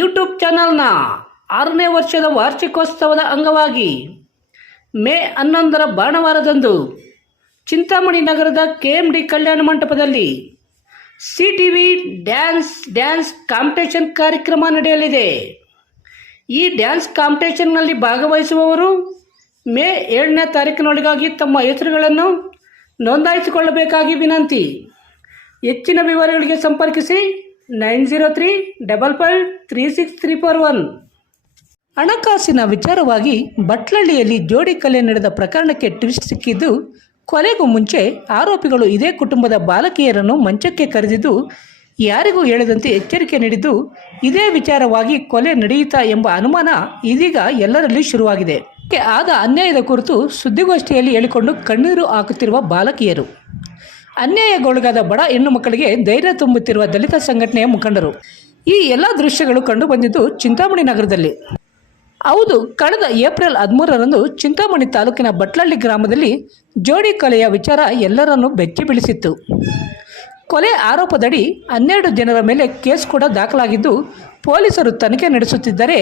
ಅಭಿಯಾನ ಆರನೇ ವರ್ಷದ ವಾರ್ಷಿಕೋತ್ಸವದ ಅಂಗವಾಗಿ ಮೇ ಹನ್ನೊಂದರ ಭಾನುವಾರದಂದು ಚಿಂತಾಮಣಿ ನಗರದ ಕೆ ಎಂ ಡಿ ಕಲ್ಯಾಣ ಮಂಟಪದಲ್ಲಿ C T V dance dance competition ಕಾರ್ಯಕ್ರಮ ನಡೆಯಲಿದೆ. ಈ ಡ್ಯಾನ್ಸ್ ಕಾಂಪಿಟೇಷನ್ನಲ್ಲಿ ಭಾಗವಹಿಸುವವರು ಮೇ ಏಳನೇ ತಾರೀಕಿನೊಳಗಾಗಿ ತಮ್ಮ ಹೆಸರುಗಳನ್ನು ನೋಂದಾಯಿಸಿಕೊಳ್ಳಬೇಕಾಗಿ ವಿನಂತಿ. ಹೆಚ್ಚಿನ ವಿವರಗಳಿಗೆ ಸಂಪರ್ಕಿಸಿ nine zero three, double five, three six, three four, one. ಹಣಕಾಸಿನ ವಿಚಾರವಾಗಿ ಬಟ್ಲಳ್ಳಿಯಲ್ಲಿ ಜೋಡಿ ಕಲೆ ನಡೆದ ಪ್ರಕರಣಕ್ಕೆ ಟ್ವಿಸ್ಟ್ ಸಿಕ್ಕಿದ್ದು, ಕೊಲೆಗೂ ಮುಂಚೆ ಆರೋಪಿಗಳು ಇದೇ ಕುಟುಂಬದ ಬಾಲಕಿಯರನ್ನು ಮಂಚಕ್ಕೆ ಕರೆದಿದ್ದು, ಯಾರಿಗೂ ಹೇಳದಂತೆ ಎಚ್ಚರಿಕೆ ನೀಡಿದ್ದು, ಇದೇ ವಿಚಾರವಾಗಿ ಕೊಲೆ ನಡೆಯುತ್ತಾ ಎಂಬ ಅನುಮಾನ ಇದೀಗ ಎಲ್ಲರಲ್ಲಿ ಶುರುವಾಗಿದೆ. ಆದ ಅನ್ಯಾಯದ ಕುರಿತು ಸುದ್ದಿಗೋಷ್ಠಿಯಲ್ಲಿ ಹೇಳಿಕೊಂಡು ಕಣ್ಣೀರು ಹಾಕುತ್ತಿರುವ ಬಾಲಕಿಯರು. ಅನ್ಯಾಯಗೊಳಗಾದ ಬಡ ಹೆಣ್ಣು ಮಕ್ಕಳಿಗೆ ಧೈರ್ಯ ತುಂಬುತ್ತಿರುವ ದಲಿತ ಸಂಘಟನೆಯ ಮುಖಂಡರು. ಈ ಎಲ್ಲ ದೃಶ್ಯಗಳು ಕಂಡುಬಂದಿದ್ದು ಚಿಂತಾಮಣಿ ನಗರದಲ್ಲಿ. ಹೌದು, ಕಳೆದ ಏಪ್ರಿಲ್ ಹದಿಮೂರರಂದು ಚಿಂತಾಮಣಿ ತಾಲೂಕಿನ ಬಟ್ಲಳ್ಳಿ ಗ್ರಾಮದಲ್ಲಿ ಜೋಡಿ ಕೊಲೆಯ ವಿಚಾರ ಎಲ್ಲರನ್ನೂ ಬೆಚ್ಚಿ ಬೀಳಿಸಿತ್ತು. ಕೊಲೆ ಆರೋಪದಡಿ ಹನ್ನೆರಡು ಜನರ ಮೇಲೆ ಕೇಸ್ ಕೂಡ ದಾಖಲಾಗಿದ್ದು, ಪೊಲೀಸರು ತನಿಖೆ ನಡೆಸುತ್ತಿದ್ದರೆ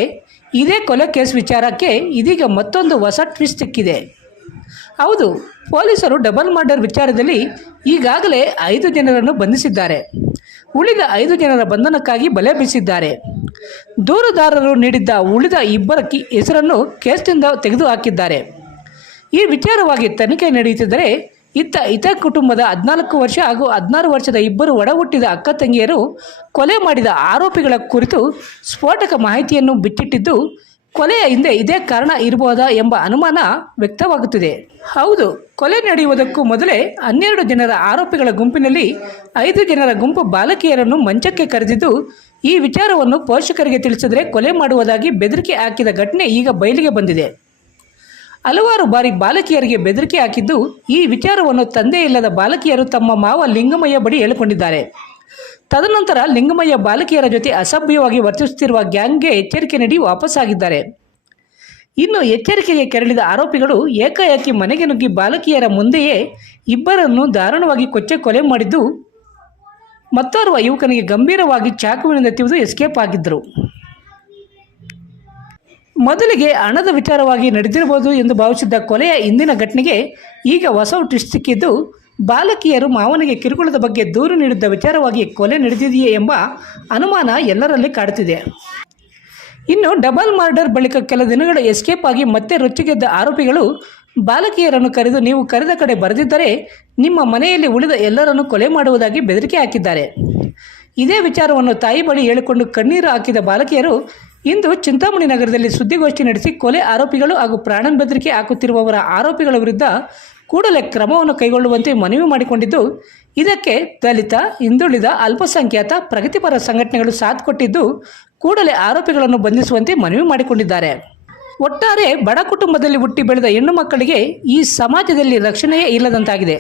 ಇದೇ ಕೊಲೆ ಕೇಸ್ ವಿಚಾರಕ್ಕೆ ಇದೀಗ ಮತ್ತೊಂದು ಹೊಸ ಟ್ವಿಸ್ಟ್ ಸಿಕ್ಕಿದೆ. ಹೌದು, ಪೊಲೀಸರು ಡಬಲ್ ಮರ್ಡರ್ ವಿಚಾರದಲ್ಲಿ ಈಗಾಗಲೇ ಐದು ಜನರನ್ನು ಬಂಧಿಸಿದ್ದಾರೆ. ಉಳಿದ ಐದು ಜನರ ಬಂಧನಕ್ಕಾಗಿ ಬಲೆ ಬೀಸಿದ್ದಾರೆ. ದೂರುದಾರರು ನೀಡಿದ್ದ ಉಳಿದ ಇಬ್ಬರ ಕಿ ಹೆಸರನ್ನು ಕೇಸ್ನಿಂದ ತೆಗೆದುಹಾಕಿದ್ದಾರೆ. ಈ ವಿಚಾರವಾಗಿ ತನಿಖೆ ನಡೆಯುತ್ತಿದ್ದರೆ ಇತ್ತ ಇತ ಕುಟುಂಬದ ಹದಿನಾಲ್ಕು ವರ್ಷ ಹಾಗೂ ಹದಿನಾರು ವರ್ಷದ ಇಬ್ಬರು ಒಡ ಹುಟ್ಟಿದ ಅಕ್ಕ ತಂಗಿಯರು ಕೊಲೆ ಮಾಡಿದ ಆರೋಪಿಗಳ ಕುರಿತು ಸ್ಫೋಟಕ ಮಾಹಿತಿಯನ್ನು ಬಿಚ್ಚಿಟ್ಟಿದ್ದು ಕೊಲೆಯ ಹಿಂದೆ ಇದೇ ಕಾರಣ ಇರಬಹುದಾ ಎಂಬ ಅನುಮಾನ ವ್ಯಕ್ತವಾಗುತ್ತಿದೆ. ಹೌದು, ಕೊಲೆ ನಡೆಯುವುದಕ್ಕೂ ಮೊದಲೇ ಹನ್ನೆರಡು ಜನರ ಆರೋಪಿಗಳ ಗುಂಪಿನಲ್ಲಿ ಐದು ಜನರ ಗುಂಪು ಬಾಲಕಿಯರನ್ನು ಮಂಚಕ್ಕೆ ಕರೆದಿದ್ದು, ಈ ವಿಚಾರವನ್ನು ಪೋಷಕರಿಗೆ ತಿಳಿಸಿದರೆ ಕೊಲೆ ಮಾಡುವುದಾಗಿ ಬೆದರಿಕೆ ಹಾಕಿದ ಘಟನೆ ಈಗ ಬಯಲಿಗೆ ಬಂದಿದೆ. ಹಲವಾರು ಬಾರಿ ಬಾಲಕಿಯರಿಗೆ ಬೆದರಿಕೆ ಹಾಕಿದ್ದು, ಈ ವಿಚಾರವನ್ನು ತಂದೆ ಇಲ್ಲದ ಬಾಲಕಿಯರು ತಮ್ಮ ಮಾವ ಲಿಂಗಮಯ್ಯ ಬಳಿ ಹೇಳಿಕೊಂಡಿದ್ದಾರೆ. ತದನಂತರ ಲಿಂಗಮಯ್ಯ ಬಾಲಕಿಯರ ಜೊತೆ ಅಸಭ್ಯವಾಗಿ ವರ್ತಿಸುತ್ತಿರುವ ಗ್ಯಾಂಗ್ಗೆ ಎಚ್ಚರಿಕೆ ನೀಡಿ ವಾಪಸ್ಸಾಗಿದ್ದಾರೆ. ಇನ್ನು ಎಚ್ಚರಿಕೆಗೆ ಕೆರಳಿದ ಆರೋಪಿಗಳು ಏಕಾಏಕಿ ಮನೆಗೆ ನುಗ್ಗಿ ಬಾಲಕಿಯರ ಮುಂದೆಯೇ ಇಬ್ಬರನ್ನು ದಾರುಣವಾಗಿ ಕೊಚ್ಚೆ ಕೊಲೆ ಮಾಡಿದ್ದು ಮತ್ತೋರ್ವ ಯುವಕನಿಗೆ ಗಂಭೀರವಾಗಿ ಚಾಕುವಿನಿಂದ ತಿವಿದು ಎಸ್ಕೇಪ್ ಆಗಿದ್ದರು. ಮೊದಲಿಗೆ ಹಣದ ವಿಚಾರವಾಗಿ ನಡೆದಿರಬಹುದು ಎಂದು ಭಾವಿಸಿದ್ದ ಕೊಲೆಯ ಇಂದಿನ ಘಟನೆಗೆ ಈಗ ಹೊಸ ಟ್ವಿಸ್ಟ್ ಸಿಕ್ಕಿದ್ದು ಬಾಲಕಿಯರು ಮಾವನಿಗೆ ಕಿರುಕುಳದ ಬಗ್ಗೆ ದೂರು ನೀಡಿದ್ದ ವಿಚಾರವಾಗಿ ಕೊಲೆ ನಡೆದಿದೆಯೇ ಎಂಬ ಅನುಮಾನ ಎಲ್ಲರಲ್ಲಿ ಕಾಡುತ್ತಿದೆ. ಇನ್ನು ಡಬಲ್ ಮರ್ಡರ್ ಬಳಿಕ ಕೆಲ ದಿನಗಳ ಎಸ್ಕೇಪ್ ಆಗಿ ಮತ್ತೆ ರೊಚ್ಚಿಗೆದ್ದ ಆರೋಪಿಗಳು ಬಾಲಕಿಯರನ್ನು ಕರೆದು ನೀವು ಕರೆದ ಕಡೆ ಬರೆದಿದ್ದರೆ ನಿಮ್ಮ ಮನೆಯಲ್ಲಿ ಉಳಿದ ಎಲ್ಲರನ್ನು ಕೊಲೆ ಮಾಡುವುದಾಗಿ ಬೆದರಿಕೆ ಹಾಕಿದ್ದಾರೆ. ಇದೇ ವಿಚಾರವನ್ನು ತಾಯಿ ಬಳಿ ಹೇಳಿಕೊಂಡು ಕಣ್ಣೀರು ಹಾಕಿದ ಬಾಲಕಿಯರು ಇಂದು ಚಿಂತಾಮಣಿ ನಗರದಲ್ಲಿ ಸುದ್ದಿಗೋಷ್ಠಿ ನಡೆಸಿ ಕೊಲೆ ಆರೋಪಿಗಳು ಹಾಗೂ ಪ್ರಾಣ ಬೆದರಿಕೆ ಹಾಕುತ್ತಿರುವವರ ಆರೋಪಿಗಳ ವಿರುದ್ಧ ಕೂಡಲೇ ಕ್ರಮವನ್ನು ಕೈಗೊಳ್ಳುವಂತೆ ಮನವಿ ಮಾಡಿಕೊಂಡಿದ್ದು, ಇದಕ್ಕೆ ದಲಿತ, ಹಿಂದುಳಿದ, ಅಲ್ಪಸಂಖ್ಯಾತ, ಪ್ರಗತಿಪರ ಸಂಘಟನೆಗಳು ಸಾಥ್ ಕೊಟ್ಟಿದ್ದು, ಕೂಡಲೇ ಆರೋಪಿಗಳನ್ನು ಬಂಧಿಸುವಂತೆ ಮನವಿ ಮಾಡಿಕೊಂಡಿದ್ದಾರೆ. ಒಟ್ಟಾರೆ ಬಡ ಕುಟುಂಬದಲ್ಲಿ ಹುಟ್ಟಿ ಬೆಳೆದ ಹೆಣ್ಣು ಮಕ್ಕಳಿಗೆ ಈ ಸಮಾಜದಲ್ಲಿ ರಕ್ಷಣೆಯೇ ಇಲ್ಲದಂತಾಗಿದೆ.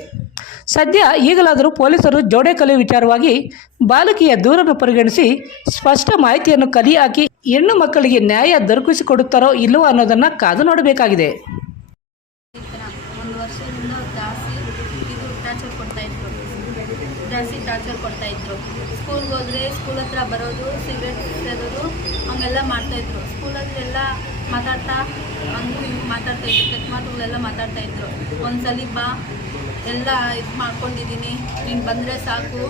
ಸದ್ಯ ಈಗಲಾದರೂ ಪೊಲೀಸರು ಜೋಡೆಕಲೆ ವಿಚಾರವಾಗಿ ಬಾಲಕಿಯ ದೂರನ್ನು ಪರಿಗಣಿಸಿ ಸ್ಪಷ್ಟ ಮಾಹಿತಿಯನ್ನು ಕಲಿ ಹಾಕಿ ಹೆಣ್ಣು ಮಕ್ಕಳಿಗೆ ನ್ಯಾಯ ದೊರಕಿಸಿಕೊಡುತ್ತಾರೋ ಇಲ್ಲವೋ ಅನ್ನೋದನ್ನು ಕಾದು ನೋಡಬೇಕಾಗಿದೆ. ವರ್ಷದಿಂದ ಜಾಸ್ತಿ ಇದು ಟಾರ್ಚರ್ ಕೊಡ್ತಾ ಇದ್ರು. ಜಾಸ್ತಿ ಟಾರ್ಚರ್ ಕೊಡ್ತಾ ಇದ್ರು. ಸ್ಕೂಲ್ಗೆ ಹೋದ್ರೆ ಸ್ಕೂಲ್ ಹತ್ರ ಬರೋದು ಸಿಗರೇಟ್ ಸೇರೋದು ಹಂಗೆಲ್ಲ ಮಾಡ್ತಾ ಇದ್ರು. ಸ್ಕೂಲಲ್ಲೆಲ್ಲ ಮಾತಾಡ್ತಾ, ಹಂಗೂ ಮಾತಾಡ್ತಾ ಇದ್ರು. ಕೆಟ್ಟ ಮಾತುಗಳೆಲ್ಲ ಮಾತಾಡ್ತಾ ಇದ್ರು. ಒಂದ್ಸಲಿ ಬಾ, ಎಲ್ಲ ಇದು ಮಾಡ್ಕೊಂಡಿದ್ದೀನಿ ನೀನು ಬಂದರೆ ಸಾಕು.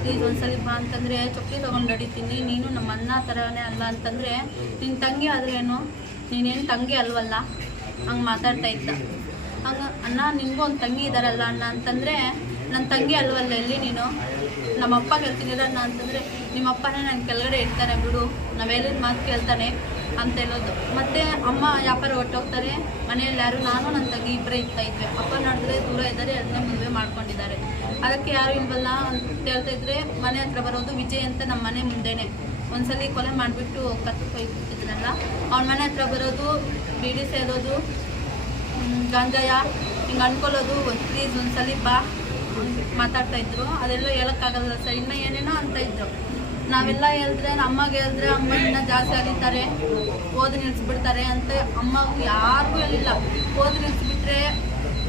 ಪ್ಲೀಸ್ ಒಂದ್ಸಲಿ ಬಾ ಅಂತಂದರೆ ಚೊಕ್ಕಿ ತೊಗೊಂಡು ನಡೀತೀನಿ. ನೀನು ನಮ್ಮ ಅನ್ನ ಥರನೇ ಅಲ್ಲ ಅಂತಂದರೆ ನಿನ್ನ ತಂಗಿ ಆದ್ರೇನು? ನೀನೇನು ತಂಗಿ ಅಲ್ವಲ್ಲ? ಹಂಗೆ ಮಾತಾಡ್ತಾ ಇದ್ದ. ಹಂಗ ಅಣ್ಣ ನಿನಗೂ ಒಂದು ತಂಗಿ ಇದ್ದಾರಲ್ಲ ಅಣ್ಣ? ಅಂತಂದರೆ ನನ್ನ ತಂಗಿ ಅಲ್ವಲ್ಲ ಎಲ್ಲಿ ನೀನು? ನಮ್ಮಪ್ಪ ಅಣ್ಣ. ಅಂತಂದರೆ ನಿಮ್ಮಪ್ಪನೇ ನನ್ನ ಕೆಳಗಡೆ ಇರ್ತಾರೆ ಬಿಡು ನಾವೇಲಿನ ಮಾತು ಕೇಳ್ತಾನೆ, ಅಂತ ಹೇಳೋದು. ಮತ್ತು ಅಮ್ಮ ವ್ಯಾಪಾರ ಹೊಟ್ಟೋಗ್ತಾರೆ ಮನೆಯಲ್ಲಿ ಯಾರು, ನಾನು ನನ್ನ ತಂಗಿ ಇಬ್ಬರೇ ಇರ್ತಾ ಇದ್ವಿ. ಅಪ್ಪ ನಡೆದ್ರೆ ದೂರ ಇದ್ದಾರೆ, ಅದನ್ನೇ ಮದುವೆ ಮಾಡ್ಕೊಂಡಿದ್ದಾರೆ. ಅದಕ್ಕೆ ಯಾರು ಇಲ್ವಲ್ಲ ಅಂತ ಹೇಳ್ತಾ ಇದ್ರೆ, ಮನೆ ಹತ್ರ ಬರೋದು ವಿಜಯ್ ಅಂತ ನಮ್ಮ ಮನೆ ಮುಂದೆನೆ. ಒಂದ್ಸಲಿ ಕೊಲೆ ಮಾಡಿಬಿಟ್ಟು ಕತ್ತು ಕೈ ಬಿಟ್ಟಿದ್ರಲ್ಲ ಅವ್ನ ಮನೆ ಹತ್ರ ಬರೋದು, ಬಿಡಿ ಸೇರೋದು ಗಾಂಜಾಯ ಹಿಂಗೆ ಅನ್ಕೊಳ್ಳೋದು ಪ್ಲೀಸ್ ಒಂದ್ಸಲಿ ಬಾ ಅಂತ ಮಾತಾಡ್ತಾ ಇದ್ರು. ಅದೆಲ್ಲ ಹೇಳೋಕ್ಕಾಗಲ್ಲ ಸರ್. ಇನ್ನೂ ಏನೇನೋ ಅಂತ ಇದ್ರು. ನಾವೆಲ್ಲ ಹೇಳಿದ್ರೆ ಅಮ್ಮಗೆ ಹೇಳಿದ್ರೆ ಅಮ್ಮ ಇನ್ನೂ ಜಾಸ್ತಿ ಅಲಿತಾರೆ. ಓದಿ ನಿಲ್ಲಿಸ್ಬಿಡ್ತಾರೆ ಅಂತ ಅಮ್ಮಗೂ ಯಾರಿಗೂ ಹೇಳಿಲ್ಲ. ಓದಿ ನಿಲ್ಲಿಸ್ಬಿಟ್ರೆ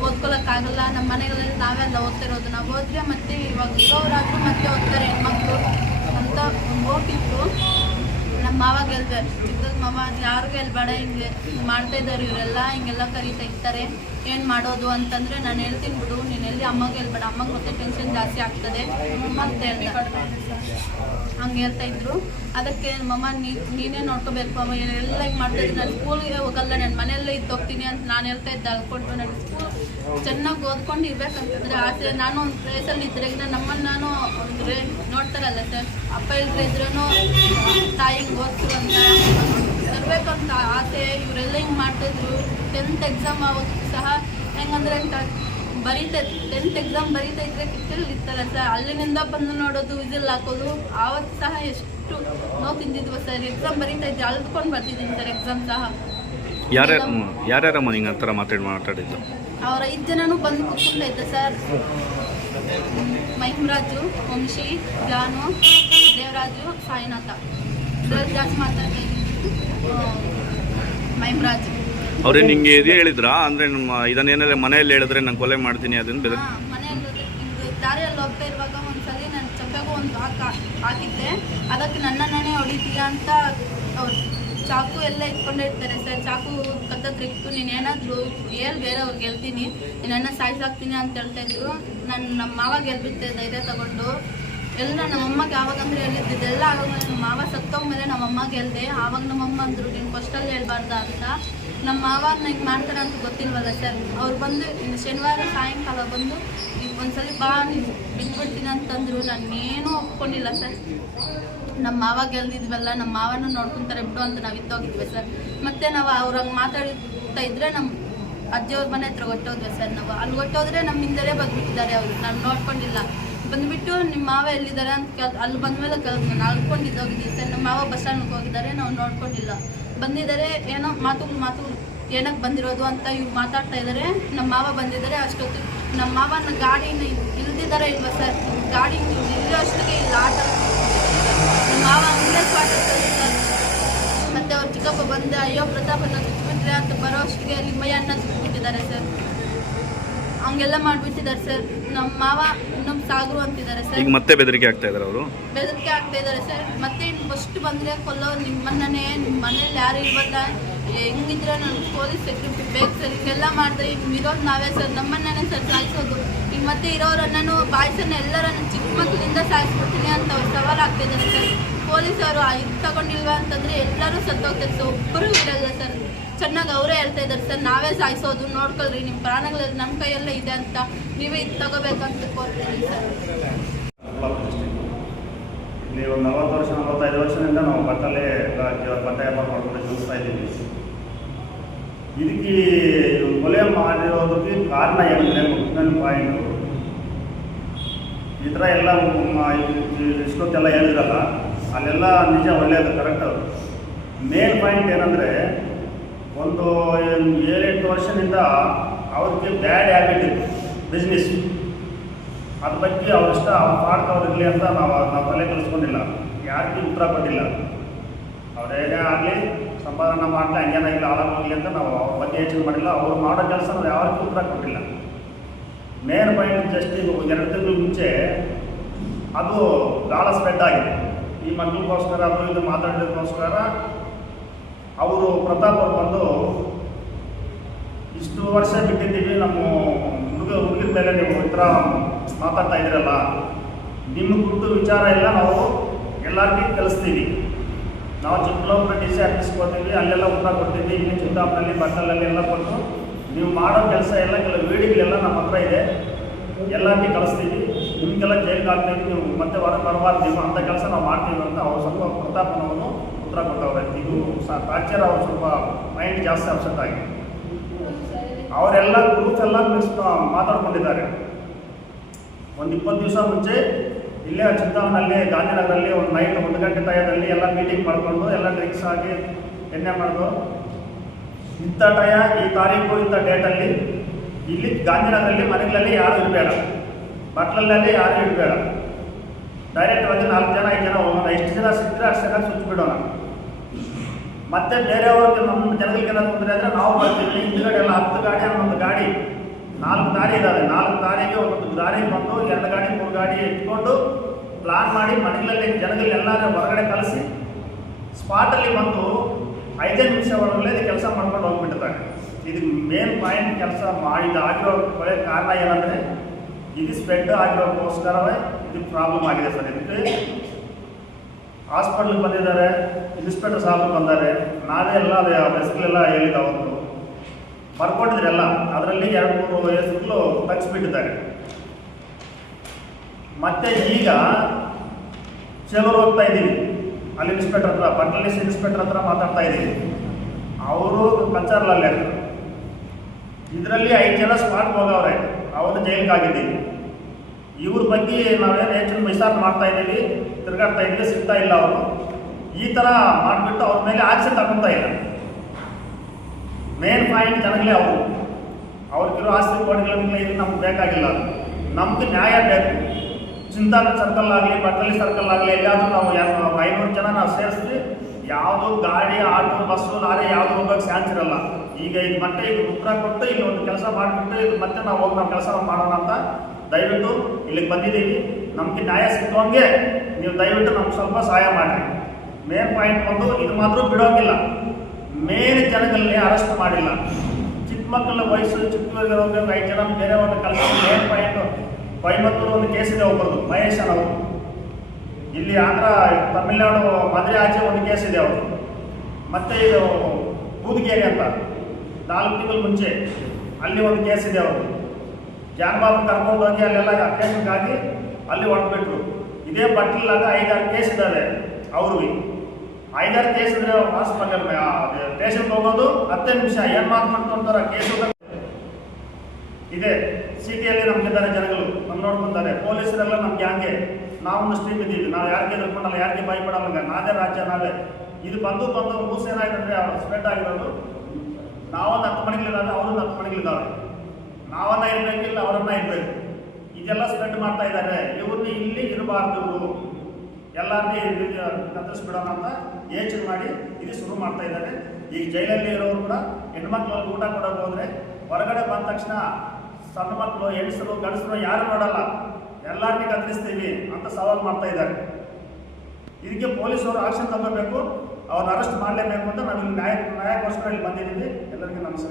ಓದ್ಕೊಳಕ್ಕಾಗಲ್ಲ. ನಮ್ಮ ಮನೆಗಳಲ್ಲಿ ನಾವೆಲ್ಲ ಓದ್ತಿರೋದು ನಾವು ಹೋದ್ರೆ ಮತ್ತೆ ಇವಾಗ ಇರೋರಾದ್ರೂ ಮತ್ತೆ ಓದ್ತಾರೆ ಹೆಣ್ಮಕ್ಳು ಅಂತ ಒಂದು ಹೋಗಿತ್ತು ನಮ್ಮ ಮಾವಾಗ ಹೇಳಿದೆ ಚಿಕ್ಕದ ಮಾವ ಅದು ಯಾರಿಗೂ ಹೇಳ್ಬೇಡ ಹಿಂಗೆ ಮಾಡ್ತಾ ಇದ್ದಾರೆ ಇವರೆಲ್ಲ ಹಿಂಗೆಲ್ಲ ಕರೀತಾ ಇರ್ತಾರೆ. ಏನು ಮಾಡೋದು ಅಂತಂದರೆ ನಾನು ಹೇಳ್ತೀನಿ ಬಿಡು, ನೀನು ಎಲ್ಲಿ ಅಮ್ಮಗೆ ಹೇಳ್ಬೇಡ ಅಮ್ಮಗೆ ಮತ್ತೆ ಟೆನ್ಷನ್ ಜಾಸ್ತಿ ಆಗ್ತದೆ. ಮತ್ತೆ ಹಂಗೆ ಹೇಳ್ತಾ ಇದ್ರು. ಅದಕ್ಕೆ ಮಮ್ಮ ನೀನೇ ನೋಡ್ಕೋಬೇಕು ಅಮ್ಮ ಎಲ್ಲ ಹಿಂಗೆ ಮಾಡ್ತಾ ಇದ್ದೀನಿ ನಾನು ಸ್ಕೂಲ್ಗೆ ಹೋಗಲ್ಲ, ನಾನು ಮನೆಯಲ್ಲೇ ಇದ್ದು ಹೋಗ್ತೀನಿ ಅಂತ ನಾನು ಹೇಳ್ತಾ ಇದ್ದೆ ಅಲ್ಕೊಂಡು ನನಗೆ ಸ್ಕೂಲ್ ಚೆನ್ನಾಗಿ ಓದ್ಕೊಂಡು ಇರ್ಬೇಕಂತಂದ್ರೆ ಆಸೆ. ನಾನು ಒಂದು ಪ್ಲೇಸಲ್ಲಿ ಇದ್ರೆ ನಮ್ಮನ್ನು ನಾನು ಅಂದರೆ ನೋಡ್ತಾರಲ್ಲ ಸರ್ ಅಪ್ಪ ಇಲ್ಲದೆ ಇದ್ರೂ ತಾಯಿಗೆ ಓದ್ತು ಅಂತ. ಬರಬೇಕಂತ ಆಸೆ. ಇವರೆಲ್ಲ ಹಿಂಗೆ ಮಾಡ್ತಿದ್ರು ಟೆಂತ್ ಎಕ್ಸಾಮ್ ಆಗೋದು ಸಹ ಹೆಂಗಂದ್ರೆ ಬರೀತಾ ಟೆಂತ್ ಎಕ್ಸಾಮ್ ಬರೀತಾ ಇದ್ರೆ ಕಿತ್ತಲ್ಲಿ ಇರ್ತಾರೆ ಸರ್ ಅಲ್ಲಿನಿಂದ ಬಂದು ನೋಡೋದು ವಿಸಿಲ್ ಹಾಕೋದು ಆವತ್ತು ಸಹ ಎಷ್ಟು ನೋವು ತಿಂದಿದ್ವ ಸರ್ ಎಕ್ಸಾಮ್ ಬರೀತಾ ಇದ್ದೆ. ಅಳ್ದುಕೊಂಡು ಬರ್ತಿದ್ದೀನಿ ಸರ್ ಎಕ್ಸಾಮ್ ಸಹ. ಯಾರ್ಯಾರು ಯಾರ್ಯಾರಮ್ಮ ನಿಂಗೆ ಆ ಥರ ಮಾತಾಡಿ ಮಾತಾಡಿದ್ದು? ಅವರ ಐದು ಜನನೂ ಬಂದು ಕೂತ್ಕೊಳ್ತಾ ಇದ್ದೆ ಸರ್. ಮಹಿಮರಾಜು ವಂಶಿ ಜಾನು ದೇವರಾಜು ಸಾಯಿನಾಥ. ಇದ್ರಲ್ಲಿ ಜಾಸ್ತಿ ಮಾತಾಡ್ತಾ ಮಹಿಮರಾಜು. ಅವ್ರೇ ನಿಂಗೆ ಇದೇ ಹೇಳಿದ್ರಾ? ಅಂದರೆ ನಮ್ಮ ಇದನ್ನೇನಾದ್ರೆ ಮನೆಯಲ್ಲಿ ಹೇಳಿದ್ರೆ ನಾನು ಕೊಲೆ ಮಾಡ್ತೀನಿ ಅದನ್ನು ಬೇರೆ ಮನೆಯಲ್ಲಿ ದಾರಿಯಲ್ಲಿ ಹೋಗ್ತಾ ಇರುವಾಗ ಒಂದ್ಸಲಿ ನಾನು ಚಪ್ಪೆಗೂ ಒಂದು ಹಾಕ ಹಾಕಿದ್ದೆ. ಅದಕ್ಕೆ ನನ್ನನ್ನೇ ಹೊಡಿತೀಯ ಅಂತ ಅವ್ರು ಚಾಕು ಎಲ್ಲ ಇಟ್ಕೊಂಡಿರ್ತಾರೆ ಸರ್. ಚಾಕು ಕತ್ತತ್ರ. ಇಟ್ಟು ನೀನು ಬೇರೆ ಬೇರೆಯವ್ರಿಗೆ ಹೇಳ್ತೀನಿ ನಿನ್ನ ಸಾಯಿಸಾಕ್ತೀನಿ ಅಂತ ಹೇಳ್ತಾ ಇದ್ರು. ನಾನು ನಮ್ಮ ಮಾವ ಗೆಲ್ಬಿಟ್ಟೆ ಧೈರ್ಯ ತಗೊಂಡು. ಎಲ್ಲ ನಮ್ಮಮ್ಮಗೆ ಯಾವಾಗಂದ್ರೆ ಹೇಳಿದ್ದೆಲ್ಲ ಆವಾಗ ನಮ್ಮ ಮಾವ ಸತ್ತೋಗ್ಮೇಲೆ ನಮ್ಮಮ್ಮ ಗೆಲ್ದೆ, ಆವಾಗ ನಮ್ಮಮ್ಮ ಅಂದರು, ನೀನು ಫಸ್ಟಲ್ಲಿ ಹೇಳ್ಬಾರ್ದ ಅಂತ. ನಮ್ಮ ಮಾವ ನಂಗೆ ಮಾಡ್ತಾರೆ ಅಂತ ಗೊತ್ತಿಲ್ವಲ್ಲ ಸರ್? ಅವ್ರು ಬಂದು ಶನಿವಾರ ಸಾಯಂಕಾಲ ಬಂದು ಈಗ ಒಂದ್ಸಲಿ ಬಾ, ನೀನು ಬಿಟ್ಬಿಡ್ತೀನಿ ಅಂತಂದ್ರು. ನಾನೇನೂ ಒಪ್ಕೊಂಡಿಲ್ಲ ಸರ್. ನಮ್ಮ ಮಾವ ಗೆಲ್ದಿದ್ವಲ್ಲ ನಮ್ಮ ಮಾವನ ನೋಡ್ಕೊಂತಾರೆ, ಬಿಡು ಅಂತ ನಾವು ಇದ್ದೋಗಿದ್ವಿ ಸರ್. ಮತ್ತೆ ನಾವು ಅವ್ರ ಹಂಗೆ ಮಾತಾಡ್ತಾ ಇದ್ರೆ ನಮ್ಮ ಅಜ್ಜಿಯವ್ರ ಮನೆ ಹತ್ರ ಹೊಟ್ಟೋದ್ವಿ ಸರ್ ನಾವು. ಅಲ್ಲಿ ಹೊಟ್ಟೋದ್ರೆ ನಮ್ಮ ಹಿಂದೆಲೇ ಬಂದ್ಬಿಟ್ಟಿದ್ದಾರೆ ಅವರು. ನಾನು ನೋಡ್ಕೊಂಡಿಲ್ಲ. ಬಂದ್ಬಿಟ್ಟು ನಿಮ್ಮ ಮಾವ ಎಲ್ಲಿದ್ದಾರೆ ಅಂತ ಕೇಳ್, ಅಲ್ಲಿ ಬಂದ್ಮೇಲೆ ಕೇಳಿದ್ ನಾನು ಅಳ್ಕೊಂಡಿದ್ದೋಗಿದ್ದೀವಿ ಸರ್. ನಮ್ಮ ಮಾವ ಬಸ್ ಸ್ಟ್ಯಾಂಡ್ಗೆ ಹೋಗಿದ್ದಾರೆ, ನಾವು ನೋಡ್ಕೊಂಡಿಲ್ಲ. ಬಂದಿದ್ದಾರೆ, ಏನೋ ಮಾತು ಮಾತು ಏನಕ್ಕೆ ಬಂದಿರೋದು ಅಂತ ಇವ್ರು ಮಾತಾಡ್ತಾ ಇದ್ದಾರೆ ನಮ್ಮ ಮಾವ ಬಂದಿದ್ದಾರೆ ಅಷ್ಟೊತ್ತು ನಮ್ಮ ಮಾವನ ಗಾಡಿನ ಇಲ್ದಿದ್ದಾರೆ ಇಲ್ವಾ ಸರ್? ಗಾಡಿ ಇಲ್ಲೋ ಅಷ್ಟಿಗೆ ಇಲ್ಲ ಆಟ ಮಾವ ಮುಂದೆ ಸರ್ ಮತ್ತೆ ಅವ್ರ ಚಿಕ್ಕಪ್ಪ ಬಂದು ಅಯ್ಯೋ ಪ್ರತಾಪನ ಬಿಟ್ಬಿಟ್ರೆ ಅಂತ ಬರೋ ಅಷ್ಟಿಗೆ ನಿಮ್ಮಯ್ಯ ಅನ್ನ ಬಿಟ್ಟಿದ್ದಾರೆ ಸರ್. ಹಂಗೆಲ್ಲ ಮಾಡ್ಬಿಟ್ಟಿದ್ದಾರೆ ಸರ್. ನಮ್ಮ ಮಾವ ನಮ್ಮ ಸಾಗರು ಅಂತಿದ್ದಾರೆ ಸರ್. ಈಗ ಮತ್ತೆ ಬೆದರಿಕೆ ಆಗ್ತಾ ಇದ್ದಾರೆ ಅವರು? ಬೆದರಿಕೆ ಆಗ್ತಾ ಇದ್ದಾರೆ ಸರ್. ಮತ್ತೆ ಫಸ್ಟ್ ಬಂದ್ರೆ ಕೊಲ್ಲೋ ನಿಮ್ಮನ್ನೇ ನಿಮ್ಮ ಮನೇಲಿ ಯಾರು ಇಲ್ವಲ್ಲ ಹೆಂಗಿದ್ರೆ ನಾನು ಪೊಲೀಸ್ ಸೆಕ್ಯೂರಿಟಿ ಬೇಕು ಸರ್. ಹಿಂಗೆಲ್ಲ ಮಾಡಿದ್ರೆ ಈಗ ಇರೋದು ನಾವೇ ಸರ್. ನಮ್ಮನ್ನೇ ಸರ್ ಸಾಯಿಸೋದು. ಈಗ ಮತ್ತೆ ಇರೋರನ್ನೂ ಬಾಯ್ಸನ್ನ ಎಲ್ಲರನ್ನು ಚಿಕ್ಕ ಮಕ್ಕಳಿಂದ ಸಾಯಿಸ್ಬಿಡ್ತೀನಿ ಅಂತ ಅವ್ರು ಸವಾಲು ಆಗ್ತಿದ್ದಾರೆ ಸರ್. ಪೊಲೀಸರು ಇದು ತಗೊಂಡಿಲ್ವಾ ಅಂತಂದರೆ ಎಲ್ಲರೂ ಸತ್ತೋಗ್ತಾರೆ. ಸರ್ ಒಬ್ಬರು ಇರಲ್ಲ ಸರ್. ಚೆನ್ನಾಗಿ ಅವರೇ ಹೇಳ್ತಾ ಇದ್ದಾರೆ ಸರ್. ನಾವೇ ಸಾಯಿಸೋದು, ನೋಡ್ಕೊಳ್ರಿ ನಿಮ್ಮ ಪ್ರಾಣಗಳಲ್ಲಿ ನಮ್ಮ ಕೈಯಲ್ಲೇ ಇದೆ ಅಂತ ನೀವೇ ಇದು ತಗೋಬೇಕಂತ ಕೋರ್ತೀನಿ ಸರ್. ನೀವು ನಲವತ್ತು ವರ್ಷ, ನಲವತ್ತೈದು ವರ್ಷದಿಂದ ನಾವು ಬಟ್ಟಲೆ ಬಟ್ಟೆ ವ್ಯಾಪಾರ ಮಾಡ್ಕೊಂಡು ಜೀವಿಸ್ತಾ ಇದ್ದೀವಿ. ಇದಕ್ಕೆ ಕೊಲೆ ಮಾಡಿರೋದಕ್ಕೆ ಕಾರಣ ಏನಂದರೆ ಮುಖ್ಯమైన ಪಾಯಿಂಟು ಈ ಥರ ಎಲ್ಲ ಇಷ್ಟೊತ್ತೆಲ್ಲ ಹೇಳಿದ್ರಲ್ಲ ಅಲ್ಲೆಲ್ಲ ನಿಜ ಒಳ್ಳೆಯದು ಕರೆಕ್ಟ್ ಮೇನ್ ಪಾಯಿಂಟ್ ಏನಂದರೆ, ಒಂದು ಏಳೆಂಟು ವರ್ಷದಿಂದ ಅವ್ರಿಗೆ ಬ್ಯಾಡ್ ಹ್ಯಾಬಿಟ್ ಇತ್ತು ಬಿಸ್ನೆಸ್ ಅದ್ರ ಬಗ್ಗೆ ಅವರಿಷ್ಟ, ಅವ್ರು ಮಾಡ್ತವ್ರಿರಲಿ ಅಂತ ನಾವು ನಾವು ತಲೆ ಕಲಿಸ್ಕೊಂಡಿಲ್ಲ ಯಾರಿಗೂ ಉತ್ತರ ಕೊಟ್ಟಿಲ್ಲ. ಅವ್ರು ಹೇಗೆ ಆಗಲಿ, ಸಂಪಾದನೆ ಮಾಡಲಿ ಇಲ್ಲ ಆರಾಮಾಗಲಿ ಅಂತ ನಾವು ಅವ್ರ ಬಗ್ಗೆ ಯೋಚನೆ ಮಾಡಿಲ್ಲ. ಅವ್ರು ಮಾಡೋ ಕೆಲಸ ನಾವು ಯಾರಿಗೂ ಉತ್ತರ ಕೊಟ್ಟಿಲ್ಲ. ಮೇನ್ ಪಾಯಿಂಟ್ ಜಸ್ಟ್ ಈಗ ಎರಡು ತಿಂಗಳು ಮುಂಚೆ ಅದು ಗಾಳ ಸ್ಪ್ರೆಡ್ ಆಗಿದೆ. ಈ ಮಕ್ಕಳಿಗೋಸ್ಕರ ಅದು ಇದು ಮಾತಾಡೋದಕ್ಕೋಸ್ಕರ ಅವರು ಪ್ರತಾಪ್ ಅವ್ರು ಬಂದು ಇಷ್ಟು ವರ್ಷ ಬಿಟ್ಟಿದ್ದೀವಿ, ನಮ್ಮ ಹುಡುಗ ಹುಡುಗಿನ ಮೇಲೆ ನೀವು ಈ ಮಾತಾಡ್ತಾ ಇದ್ದೀರಲ್ಲ, ನಿಮ್ಮ ಗುಟ್ಟು ವಿಚಾರ ಎಲ್ಲ ನಾವು ಎಲ್ಲರಿಗೂ ಕಲಿಸ್ತೀವಿ. ನಾವು ಚಿಕ್ಕಲೋಪುರ ಡಿ ಸಿ ಹಾಕಿಸ್ಕೊತೀವಿ ಅಲ್ಲೆಲ್ಲ ಊಟ ಕೊಡ್ತೀವಿ ಇಲ್ಲಿ ಚಿತ್ತಾಪುರಲ್ಲಿ ಬಟ್ಟಲಲ್ಲಿ ಎಲ್ಲ ಕೊಟ್ಟು, ನೀವು ಮಾಡೋ ಕೆಲಸ ಎಲ್ಲ, ಕೆಲವು ವೀಡಿಯೋಗಳೆಲ್ಲ ನಮ್ಮ ಹತ್ರ ಇದೆ, ಎಲ್ಲರಿಗೂ ಕಳಿಸ್ತೀವಿ ನಿಮಗೆಲ್ಲ ಜೈಲಿಗೆ ಹಾಕ್ತೀವಿ ನೀವು ಮತ್ತೆ ವಾರ ಬರಬಾರ್ದು, ನೀವು ಅಂಥ ಕೆಲಸ ನಾವು ಮಾಡ್ತೀವಿ ಅಂತ ಅವ್ರು ಸ್ವಲ್ಪ ಪ್ರತಾಪನವನ್ನು ಉತ್ತರ ಕೊಟ್ಟವ್ರೆ. ಇದು ಪ್ರಾಚಾರ್ಯ ಅವ್ರು ಸ್ವಲ್ಪ ಮೈಂಡ್ ಜಾಸ್ತಿ ಅಪ್ಸೆಟ್ ಆಗಿದೆ. ಅವರೆಲ್ಲ ಗ್ರೂಪ್ ಎಲ್ಲ ಮಿಸ್ ಮಾತಾಡ್ಕೊಂಡಿದ್ದಾರೆ. ಒಂದು ಇಪ್ಪತ್ತು ದಿವಸ ಮುಂಚೆ ಇಲ್ಲೇ ಚಿತ್ತಾಮನಲ್ಲಿ ಗಾಂಧಿನಗರಲ್ಲಿ ಒಂದು ನೈಟ್ ಒಂದು ಗಂಟೆ ಟಯದಲ್ಲಿ ಎಲ್ಲ ಮೀಟಿಂಗ್ ಮಾಡಿಕೊಂಡು ಎಲ್ಲ ಡ್ರಿಂಕ್ಸ್ ಆಗಿ ಎಣ್ಣೆ ಮಾಡೋದು. ಇಂಥ ಟಯ ಈ ತಾರೀಕು, ಇಂಥ ಡೇಟಲ್ಲಿ ಇಲ್ಲಿ ಗಾಂಧಿನಗರಲ್ಲಿ ಮನೆಗಳಲ್ಲಿ ಯಾರು ಇರಬೇಡ. ಬಟ್ಲಲ್ಲಿ ಯಾರು ಇಡಬೇಡ. ಡೈರೆಕ್ಟ್ ಆಗಿ ನಾಲ್ಕು ಜನ, ಐದು ಜನ ಹೋಗೋಣ. ಎಷ್ಟು ಜನ ಸಿಕ್ಕಿದ್ರೆ ಅಷ್ಟು ಜನ ಸುತ್ತ ಬಿಡೋಣ ಮತ್ತೆ ಬೇರೆಯವ್ರಿಗೆ ನಮ್ಮ ಜನಗಳಿಗೆ ಏನಾದ್ರು ತೊಂದರೆ ಅಂದರೆ ನಾವು ಬರ್ತೀವಿ. ಹಿಂದ್ಗಡೆ ಎಲ್ಲ ಹತ್ತು ಗಾಡಿ ಒಂದು ಗಾಡಿ. ನಾಲ್ಕು ದಾರಿ ಇದ್ದಾವೆ ನಾಲ್ಕು ದಾರಿಗೆ ಒಂದು ದಾರಿ ಬಂದು ಎರಡು ಗಾಡಿ, ಮೂರು ಗಾಡಿ ಇಟ್ಕೊಂಡು ಪ್ಲಾನ್ ಮಾಡಿ ಮನೆಗಳಲ್ಲಿ ಜನಗಳು ಎಲ್ಲರೂ ಹೊರಗಡೆ ಕಳಿಸಿ ಸ್ಪಾಟಲ್ಲಿ ಬಂದು ಐದೇ ನಿಮಿಷ ಒಳಗಡೆ ಕೆಲಸ ಮಾಡ್ಕೊಂಡು ಹೋಗ್ಬಿಟ್ಟಿದ್ದಾರೆ. ಇದು ಮೇನ್ ಪಾಯಿಂಟ್ ಕೆಲಸ ಮಾಡಿದ ಆಗಿರೋ ಕಾರಣ ಏನಂದರೆ ಇದು ಸ್ಪ್ರೆಡ್ ಆಗಿರೋಕ್ಕೋಸ್ಕರವೇ ಇದು ಪ್ರಾಬ್ಲಮ್ ಆಗಿದೆ ಸರ್. ಇದಕ್ಕೆ ಹಾಸ್ಪಿಟ್ಲಿಗೆ ಬಂದಿದ್ದಾರೆ ಇನ್ಸ್ಪೆಕ್ಟರ್ ಸಾಹೇಬರು ಬಂದಾರೆ. ನಾವೇ ಎಲ್ಲ ಹೆಸರುಗಳೆಲ್ಲ ಹೇಳಿದ ಅವರು ಬರ್ಕೊಟ್ಟಿದ್ರೆಲ್ಲ ಅದರಲ್ಲಿ ಎರಡು, ಮೂರು ಹೆಸರುಗಳು ತಗ್ಸ್ಬಿಟ್ಟಿದ್ದಾರೆ. ಮತ್ತೆ ಈಗ ಚೆಲೂರು ಹೋಗ್ತಾ ಇದ್ದೀವಿ. ಅಲ್ಲಿ ಇನ್ಸ್ಪೆಕ್ಟರ್ ಹತ್ರ ಬಟ್ಲಲ್ಲಿ ಇನ್ಸ್ಪೆಕ್ಟರ್ ಹತ್ರ ಮಾತಾಡ್ತಾ ಇದ್ದೀವಿ. ಅವರು ಪಂಚರ್ಲಲ್ಲಿ ಇದರಲ್ಲಿ ಐದು ಜನ ಸ್ಪಾಟ್ ಹೋಗವ್ರೆ ಅವರು ಜೈಲಿಗೆ ಆಗಿದ್ದೀವಿ ಇವ್ರ ಬಗ್ಗೆ ನಾವೇನು ಹೆಚ್ಚಿನ ವಿಚಾರಣೆ ಮಾಡ್ತಾ ಇದ್ದೀವಿ, ತಿರುಗಾಡ್ತಾ ಇದ್ದೀವಿ ಸಿಗ್ತಾ ಇಲ್ಲ ಅವರು. ಈ ಥರ ಮಾಡಿಬಿಟ್ಟು ಅವ್ರ ಮೇಲೆ ಆಕ್ಷನ್ ತಗೊಳ್ತಾ ಇಲ್ಲ. ಮೇನ್ ಪಾಯಿಂಟ್ ಜನಗಳೇ ಅವರು. ಅವ್ರಿಗಿರೋ ಆಸ್ತಿ ಕೋಟಿಗಳ ಇದು ನಮ್ಗೆ ಬೇಕಾಗಿಲ್ಲ. ನಮ್ಗೆ ನ್ಯಾಯ ಬೇಕು. ಚಿಂತಾನ ಸರ್ಕಲ್ ಆಗಲಿ ಬಟ್ಟಲಿ ಸರ್ಕಲ್ ಆಗಲಿ ಎಲ್ಲಾದರೂ ನಾವು ಐನೂರು ಜನ ನಾವು ಸೇರಿಸ್ತೀವಿ. ಯಾವುದು ಗಾಡಿ ಆಟೋ, ಬಸ್ಸು, ಲಾರಿ, ಯಾವುದು ಹೋಗೋಕೆ ಚಾನ್ಸ್ ಇರಲ್ಲ. ಈಗ ಇದು ಮತ್ತೆ ಇದು ಉತ್ತರ ಕೊಟ್ಟು ಇಲ್ಲಿ ಒಂದು ಕೆಲಸ ಮಾಡಿಬಿಟ್ಟು ಇದು ಮತ್ತೆ ನಾವು ಹೋಗಿ ನಾವು ಕೆಲಸ ಮಾಡೋಣ ಅಂತ ದಯವಿಟ್ಟು ಇಲ್ಲಿಗೆ ಬಂದಿದ್ದೀವಿ. ನಮಗೆ ನ್ಯಾಯ ಸಿಕ್ಕುವಂಗೆ ನೀವು ದಯವಿಟ್ಟು ನಮ್ಗೆ ಸ್ವಲ್ಪ ಸಹಾಯ ಮಾಡಿರಿ. ಮೇನ್ ಪಾಯಿಂಟ್ ಬಂದು ಇದು ಮಾತ್ರ ಬಿಡೋಂಗಿಲ್ಲ. ಮೇನ್ ಜನಗಳಲ್ಲಿ ಅರೆಸ್ಟ್ ಮಾಡಿಲ್ಲ. ಚಿಕ್ಕ ಮಕ್ಕಳ ವಯಸ್ಸು, ಚಿಕ್ಕ ಐದು ಜನ ಬೇರೆ ಒಂದು ಕಲಿಸ ಮೇನ್ ಪಾಯಿಂಟ್ ಕೊಯಮತ್ತೂರು ಒಂದು ಕೇಸ್ ಇದೆ ಒಬ್ಬರದು ಮಹೇಶ್ ಅನ್ನೋರು. ಇಲ್ಲಿ ಆಂಧ್ರ, ತಮಿಳುನಾಡು ಮದುವೆ ಆಚೆ ಒಂದು ಕೇಸ್ ಇದೆ ಅವರು ಮತ್ತೆ ಇದು ಬೂದಿಗೇರಿ ಅಂತ. ನಾಲ್ಕು ತಿಂಗಳ ಮುಂಚೆ ಅಲ್ಲಿ ಒಂದು ಕೇಸ್ ಇದೆ ಅವರು ಜಾನ್ಬಾಬು ಕರ್ಕೊಂಡು ಹೋಗಿ ಅಲ್ಲೆಲ್ಲ ಅಕೇಶನ್ಗಾಗಿ ಅಲ್ಲಿ ಹೊರಟ್ಬಿಟ್ರು ಇದೇ ಬಟ್ಲಾಗ ಐದಾರು ಕೇಸ್ ಇದ್ದಾವೆ ಅವರು ಐದಾರು ಕೇಸ್ ಇದ್ರೆ ವಾಸ್ ಸ್ಟೇಷನ್ಗೆ ಹೋಗೋದು ಹತ್ತೇ ನಿಮಿಷ. ಏನು ಮಾತು ಮಾಡ್ಕೊಂತಾರ ಕೇಸು ಇದೆ. ಸಿಟಿಯಲ್ಲಿ ನಮ್ಗಿದ್ದಾರೆ ಜನಗಳು. ನಮ್ಮ ನೋಡ್ಕೊಂತಾರೆ. ಪೊಲೀಸರೆಲ್ಲ ನಮ್ಗೆ ಗ್ಯಾಂಗೆ ನಾವೊಂದು ಟೀಮ್ ಇದ್ದೀವಿ. ನಾವು ಯಾರಿಗೆ ಎದುರ್ಕೊಂಡಲ್ಲ ಯಾರಿಗೆ ಭಯಪಡಲ್ಲ ನಾವೇ ರಾಜ್ಯ, ನಾವೇ. ಇದು ಬಂದು ಬಂದು ಮೂಸು ಅವ್ರು ಸ್ಪ್ರೆಡ್ ಆಗಿರೋದು. ನಾವೊಂದು ಹತ್ತು ಅಂದರೆ ಅವ್ರೊಂದು ಹತ್ತು ಮನೆಗಳಿದ್ದಾವೆ ನಾವನ್ನ ಇರಬೇಕಿಲ್ಲ, ಅವರನ್ನ ಇರಬೇಕು. ಇದೆಲ್ಲ ಸ್ಪ್ರೆಡ್ ಮಾಡ್ತಾ ಇದ್ದಾರೆ. ಇವ್ರನ್ನ ಇಲ್ಲಿ ಇರಬಾರ್ದು ಎಲ್ಲರನ್ನೂ ಕತ್ತರಿಸ್ಬಿಡೋಣ ಅಂತ ಯೋಚನೆ ಮಾಡಿ ಇದು ಶುರು ಮಾಡ್ತಾ ಇದ್ದಾರೆ. ಈಗ ಜೈಲಲ್ಲಿ ಇರೋರು ಕೂಡ ಹೆಣ್ಮಕ್ಳು ಊಟ ಕೊಡೋಕೆ ಹೋದರೆ ಹೊರಗಡೆ ಬಂದ ತಕ್ಷಣ ಸಣ್ಣ ಮಕ್ಕಳು ಹೆಣ್ಸರು ಗಂಡಸರು ಯಾರು ನೋಡಲ್ಲ. ಎಲ್ಲರನ್ನೇ ಕತ್ತರಿಸ್ತೀವಿ ಅಂತ ಸವಾಲು ಮಾಡ್ತಾ ಇದ್ದಾರೆ. ಇದಕ್ಕೆ ಪೊಲೀಸರು ಆಕ್ಷನ್ ತಗೋಬೇಕು, ಅವ್ರನ್ನ ಅರೆಸ್ಟ್ ಮಾಡಲೇಬೇಕು ಅಂತ ನಾವು ನ್ಯಾಯ ನ್ಯಾಯಕ್ಕೋಸ್ಕರ ಇಲ್ಲಿ ಬಂದಿದ್ದೀವಿ. ಎಲ್ಲರಿಗೂ ನಮಸ್ಕಾರ.